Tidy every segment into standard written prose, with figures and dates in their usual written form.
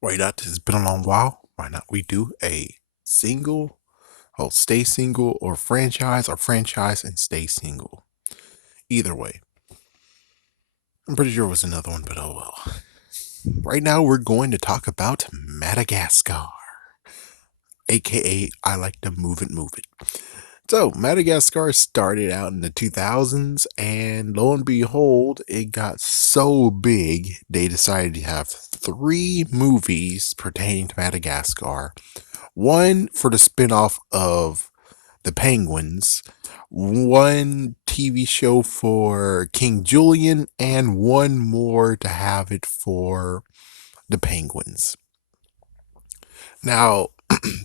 Why not? It's been a long while. Why not we do a single, stay single, or franchise and stay single. Either way. I'm pretty sure it was another one, but oh well. Right now we're going to talk about Madagascar, aka I like to move it. So, Madagascar started out in the 2000s, and lo and behold, it got so big they decided to have three movies pertaining to Madagascar. One for the spin-off of the Penguins, one TV show for King Julian, and one more to have it for the Penguins. Now,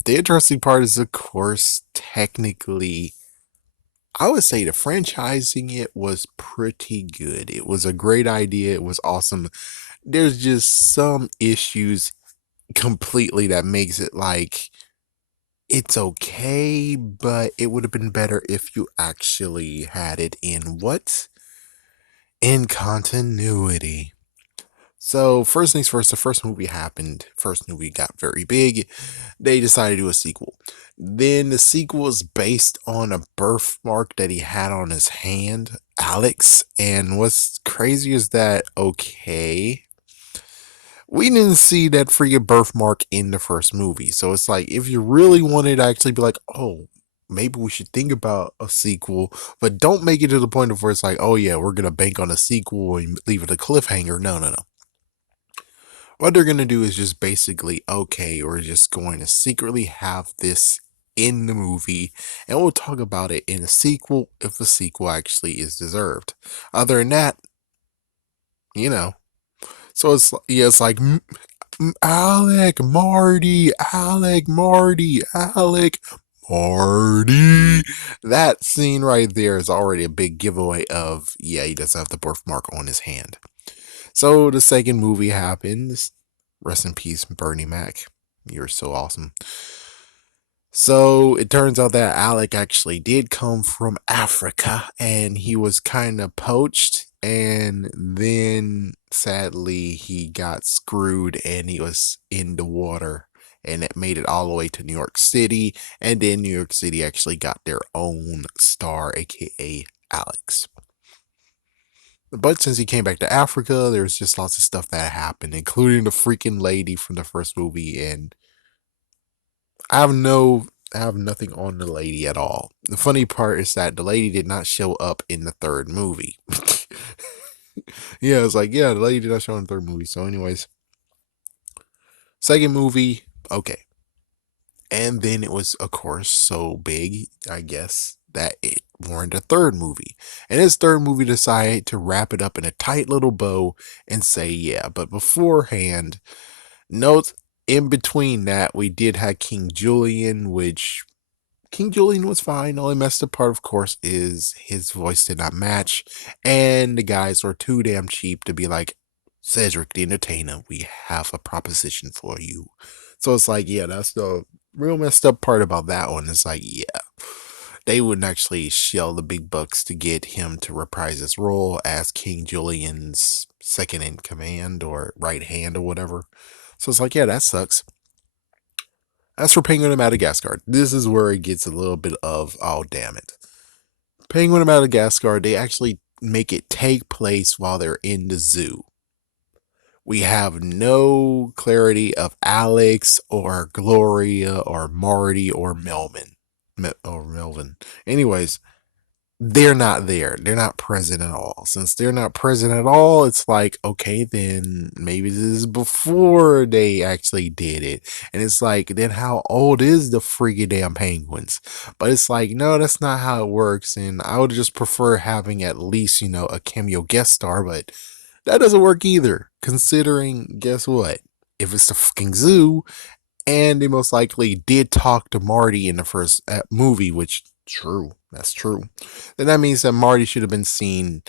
the interesting part is, of course, technically, I would say the franchising it was pretty good. It was a great idea. It was awesome. There's just some issues completely that makes it like it's okay, but it would have been better if you actually had it in what? In continuity. So, first things first, the first movie happened. First movie got very big. They decided to do a sequel. Then the sequel was based on a birthmark that he had on his hand, Alex. And what's crazy is that, okay, we didn't see that freaking birthmark in the first movie. So it's like, if you really wanted to actually be like, oh, maybe we should think about a sequel, but don't make it to the point of where it's like, oh yeah, we're going to bank on a sequel and leave it a cliffhanger. No, no, no. What they're going to do is just basically, okay, we're just going to secretly have this in the movie, and we'll talk about it in a sequel if a sequel actually is deserved. Other than that, you know. So it's yeah, it's like Alec, Marty, Alec, Marty, Alec, Marty. That scene right there is already a big giveaway of, yeah, he does have the birthmark on his hand. So the second movie happens. Rest in peace, Bernie Mac. You're so awesome. So it turns out that Alec actually did come from Africa and he was kind of poached. And then sadly, he got screwed and he was in the water. And it made it all the way to New York City. And then New York City actually got their own star, aka Alex. But since he came back to Africa, there's just lots of stuff that happened, including the freaking lady from the first movie. And I have no I have nothing on the lady at all. The funny part is that the lady did not show up in the third movie. Yeah, it's like, yeah, the lady did not show in the third movie. So, anyways, second movie, okay. And then it was, of course, so big, I guess, that it warranted a third movie. And his third movie decided to wrap it up in a tight little bow and say, yeah. But beforehand, note in between that, we did have King Julian, which King Julian was fine. The only messed up part, of course, is his voice did not match, and the guys were too damn cheap to be like, Cedric the Entertainer, we have a proposition for you. So it's like, yeah, that's the real messed up part about that one. It's like, yeah, they wouldn't actually shell the big bucks to get him to reprise his role as King Julian's second in command or right hand or whatever. So it's like, yeah, that sucks. As for Penguin of Madagascar, this is where it gets a little bit of, oh, damn it. Penguin of Madagascar, they actually make it take place while they're in the zoo. We have no clarity of Alex or Gloria or Marty or Melvin. Anyways, they're not there. They're not present at all. Since they're not present at all, it's like, okay, then maybe this is before they actually did it. And it's like, then how old is the freaking damn penguins? But it's like, no, that's not how it works. And I would just prefer having at least, a cameo guest star, but that doesn't work either. Considering, guess what? If it's the fucking zoo, and they most likely did talk to Marty in the first movie, which true, that's true. Then that means that Marty should have been seen.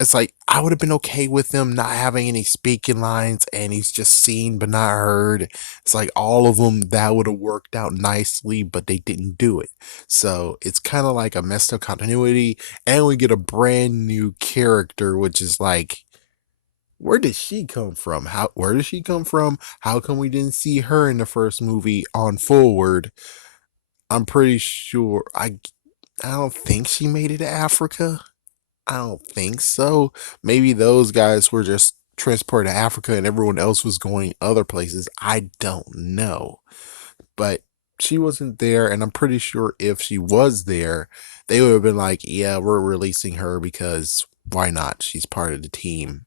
It's like I would have been okay with them not having any speaking lines, and he's just seen but not heard. It's like all of them that would have worked out nicely, but they didn't do it. So it's kind of like a messed up continuity, and we get a brand new character, which is like Where did she come from? Where did she come from? How come we didn't see her in the first movie on forward? I'm pretty sure I don't think she made it to Africa. I don't think so. Maybe those guys were just transported to Africa and everyone else was going other places. I don't know. But she wasn't there, and I'm pretty sure if she was there, they would have been like, "Yeah, we're releasing her because why not? She's part of the team.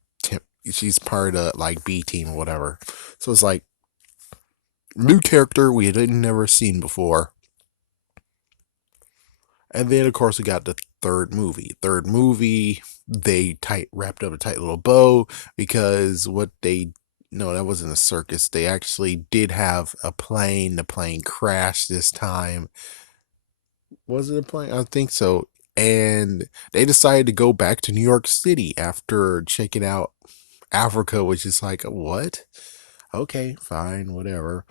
She's part of like B team or whatever." So it's like new character we had never seen before. And then of course we got the third movie. Third movie, they tight wrapped up a tight little bow because what they no, that wasn't a circus. They actually did have a plane. The plane crashed this time. Was it a plane? I think so. And they decided to go back to New York City after checking out Africa, which is like, what? Okay, fine, whatever.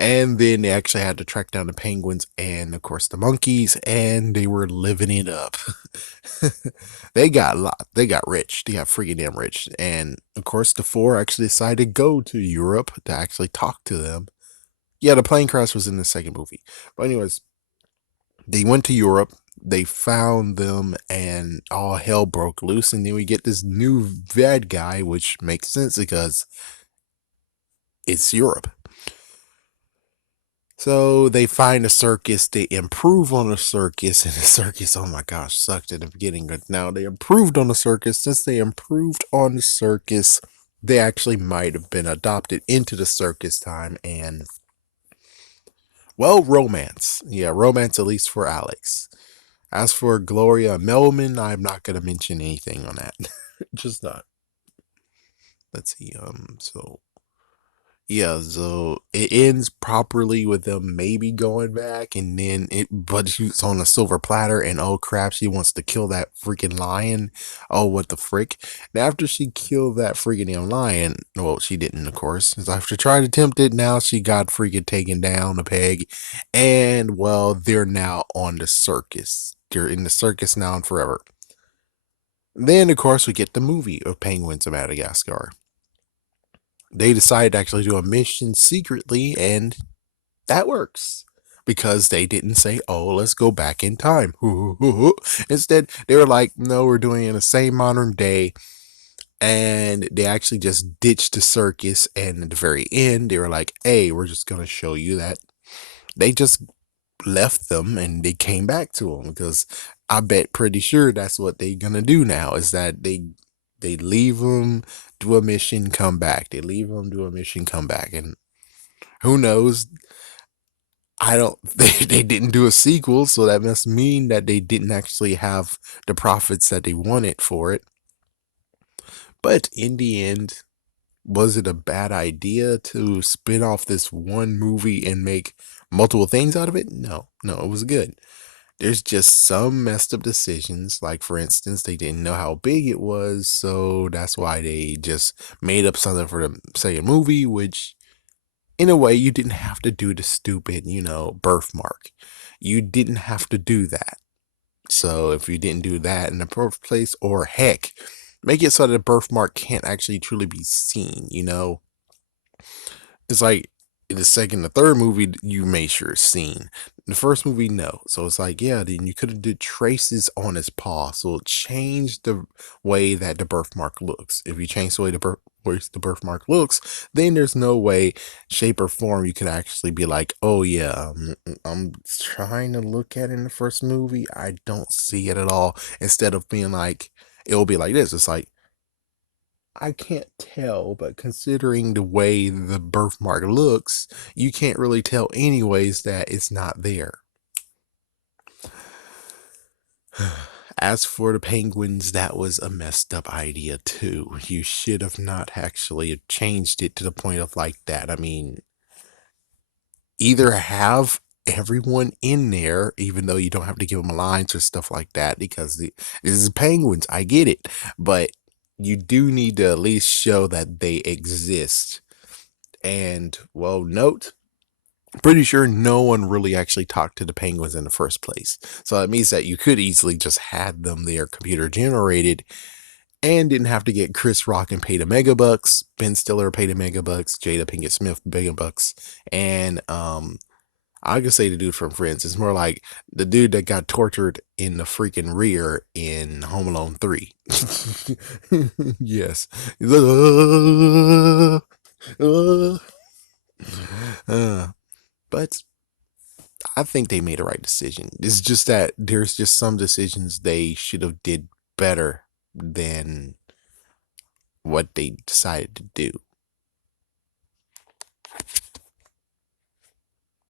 And then they actually had to track down the penguins and, of course, the monkeys, and they were living it up. They got a lot. They got rich. They got freaking damn rich. And of course, the four actually decided to go to Europe to actually talk to them. Yeah, the plane crash was in the second movie. But anyways, they went to Europe. They found them, and all hell broke loose. And then we get this new bad guy, which makes sense because it's Europe. So they find a circus, they improve on the circus, and the circus, oh my gosh, sucked at the beginning. But now they improved on the circus. Since they improved on the circus, they actually might have been adopted into the circus time and, well, romance. Yeah, romance at least for Alex. As for Gloria Melman, I'm not going to mention anything on that. Just not. Let's see. So yeah, so it ends properly with them maybe going back, and then but she's on a silver platter, and oh crap, she wants to kill that freaking lion. Oh, what the frick? And after she killed that freaking damn lion, well, she didn't, of course. So after trying to attempt it, now she got freaking taken down a peg, and well, they're now on the circus. They're in the circus now and forever. Then, of course, we get the movie of Penguins of Madagascar. They decide to actually do a mission secretly, and that works because they didn't say, "Oh, let's go back in time." Instead, they were like, "No, we're doing it in the same modern day." And they actually just ditched the circus. And at the very end, they were like, "Hey, we're just going to show you that." They just left them and they came back to them because I bet pretty sure that's what they're going to do now is that they leave them, do a mission, come back. They leave them, do a mission, come back. And who knows? I don't they didn't do a sequel, so that must mean that they didn't actually have the profits that they wanted for it. But in the end, was it a bad idea to spin off this one movie and make multiple things out of it? No, no, it was good. There's just some messed up decisions. Like, for instance, they didn't know how big it was, so that's why they just made up something for the second movie, which in a way, you didn't have to do the stupid, birthmark. You didn't have to do that. So if you didn't do that in the first place, or heck, make it so that the birthmark can't actually truly be seen. It's like in the second, the third movie, you made sure it's seen. In the first movie, no. So it's like, yeah, then you could have did traces on his paw. So it changed the way that the birthmark looks. If you change the way the birthmark looks, then there's no way, shape, or form you could actually be like, oh yeah, I'm trying to look at it in the first movie. I don't see it at all. Instead of being like, it'll be like this. It's like, I can't tell, but considering the way the birthmark looks, you can't really tell anyways that it's not there. As for the penguins, that was a messed up idea too. You should have not actually changed it to the point of like that. I mean, either have everyone in there, even though you don't have to give them lines or stuff like that, because this is penguins. I get it, but you do need to at least show that they exist. And well, note, pretty sure no one really actually talked to the penguins in the first place. So it means that you could easily just had them there computer generated and didn't have to get Chris Rock and pay the mega bucks, Ben Stiller paid the mega bucks, Jada Pinkett Smith mega bucks, and I could say the dude from Friends. It's more like the dude that got tortured in the freaking rear in Home Alone 3. Yes. He's like, uh. But I think they made the right decision. It's just that there's just some decisions they should have did better than what they decided to do.